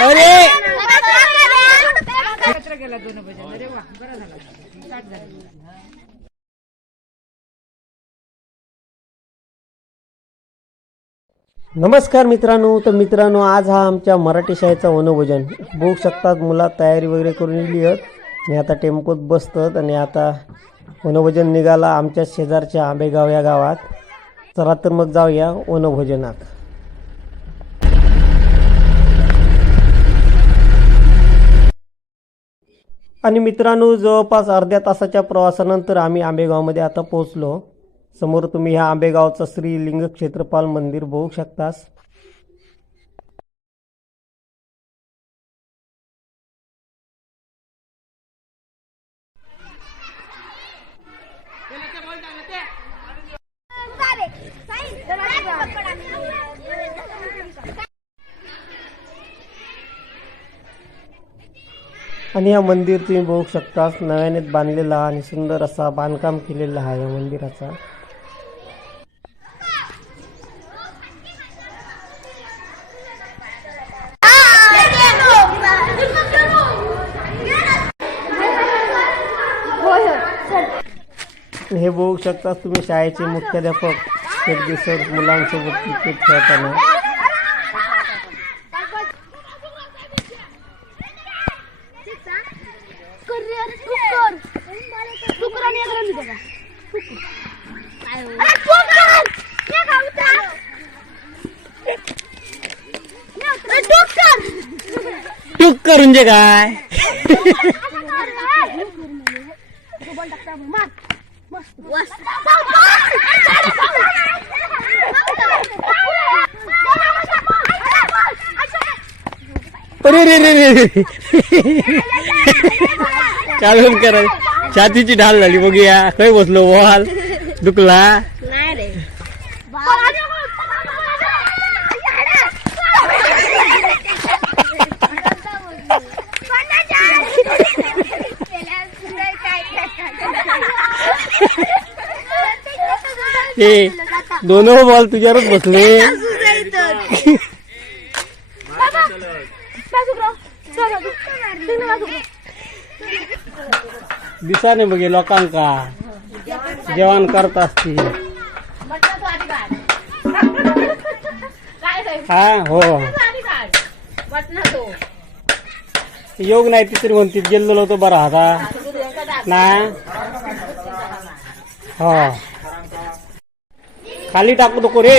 अरे एकत्र गेला दोन भजन अरे! वा बरं झालं स्टार्ट झालं नमस्कार मित्रांनो तर मित्रांनो आज हा आमच्या मराठी शाळेचा वनभोजन. बघू शकतात मुला तयारी वगैरे करून आहेत. आणि आता टेम्पोत बसतात आणि आता वनभोजन निघाला आमच्या शेजारच्या आंबेगाव या गावात. चला तर मग जाऊया वनभोजनात. आणि मित्रांनो जवळपास अर्ध्या तासाच्या प्रवासानंतर आम्ही आंबेगावमध्ये आता पोहोचलो. समोर तुम्ही ह्या आंबेगावचं श्री लिंग क्षेत्रपाल मंदिर बघू शकतास. आणि या मंदिर तुम्ही बघू शकतास नव्याने बांधलेला आणि सुंदर असा बांधकाम केलेला आहे या मंदिराचा. हे बघू शकता तुम्ही शाळेचे मुख्याध्यापक सर मुलांसोबत क्रिकेट खेळताना. करून जे काय? अरे रे रे रे चालून करा. छातीची ढाल झाली बघूया. खय बसलो वाल दुखला. हे दोन बॉल तुझ्यावरच बसले. दिसाने बघे लोकांका. जेवण करत असतील. हा हो. योग नाही तिसरी म्हणते गेलेलो होतो बरा आता. ना? हो. खाली टाकू नको रे.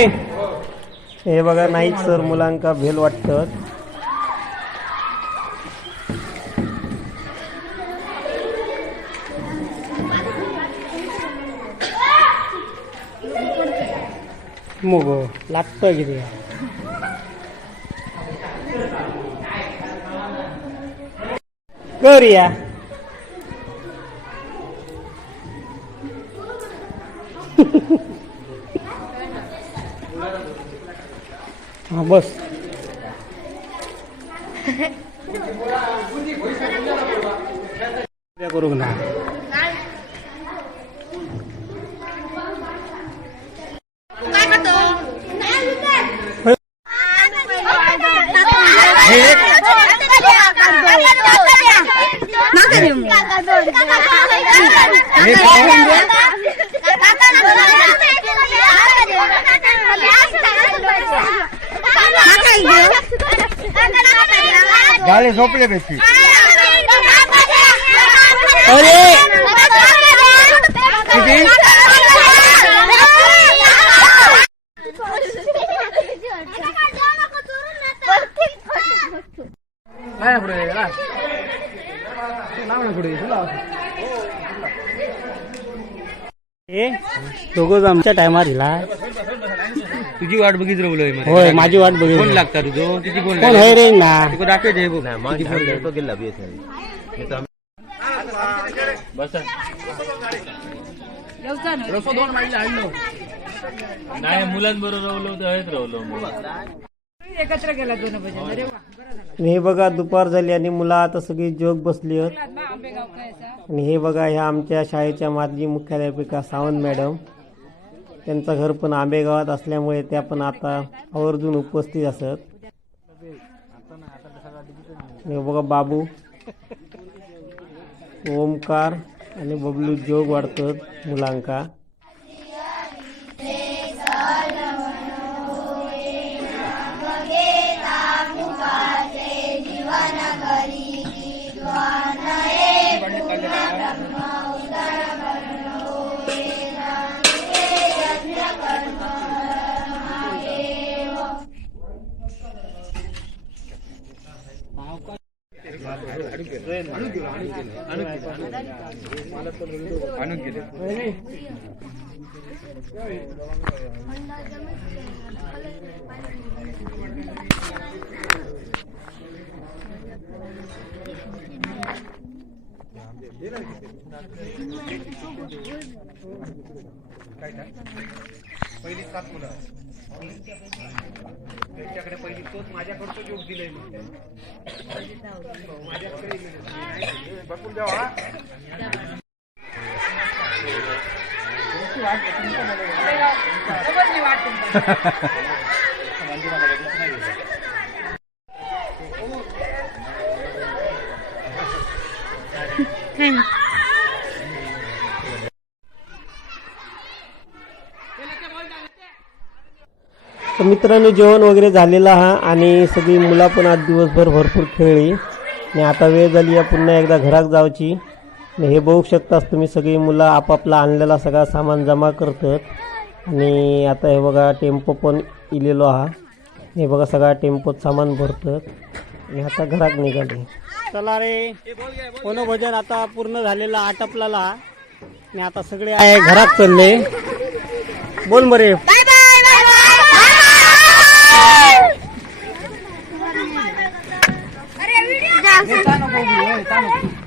हे बघा नाहीच सर मुलांका भेल वाटत. मग लागतं किती करूया हा बस करू ना गाळे झोपले पैकी अरे! ए दोघं आमच्या टायमार दिला तुझी वाट बघित राहिलोय मला. होय माझी वाट बघ फोन लागता तुझो? किती फोन कोण आहे रे ना? तुका दाखवायचे बघ. किती फोन. बसा. नाही मुलांबरोबर राहिलो तर हेच राहिलो. एकत्र गेला दोन भजन अरे वा बरं झालं. आणि हे बघा दुपार झाली आणि मुलं आता सगळी जोग बसली आहेत. आंबेगाव काय आणि हे बघा ह्या आमच्या शाळेच्या माजी मुख्याध्यापिका सावंत मॅडम. त्यांचं घर पण आंबेगावात असल्यामुळे त्या पण आता आवर्जून उपस्थित असत. हे बघा बाबू. ओमकार आणि बबलू जोग वाढतात मुलांका. ಅನುಗಿರಿ पहिली सात मुलं. त्यांच्याकडे पहिली तोच माझ्याकडं तो जोग दिलाय माझ्याकडे बघून द्यावा Thanks. तर मित्रांनो जेवण वगैरे झालेलं हा आणि सगळी मुलं पण आज दिवसभर भरपूर खेळली. आणि आता वेळ झाली आहे पुन्हा एकदा घरात जायची हे बघू शकताच तुम्ही सगळी मुलं आपापला आणलेला सगळा सामान जमा करतात. आणि आता हे बघा टेम्पो पण इलेलो हा. हे बघा सगळा टेम्पोत सामान भरतात. आणि आता घरात निघाले. चला रे. कोण भजन आता पूर्ण झालेलं आटपलेला आणि आता सगळे आहे घरात चालले. बोल बरे. 你站那么远，站那么远。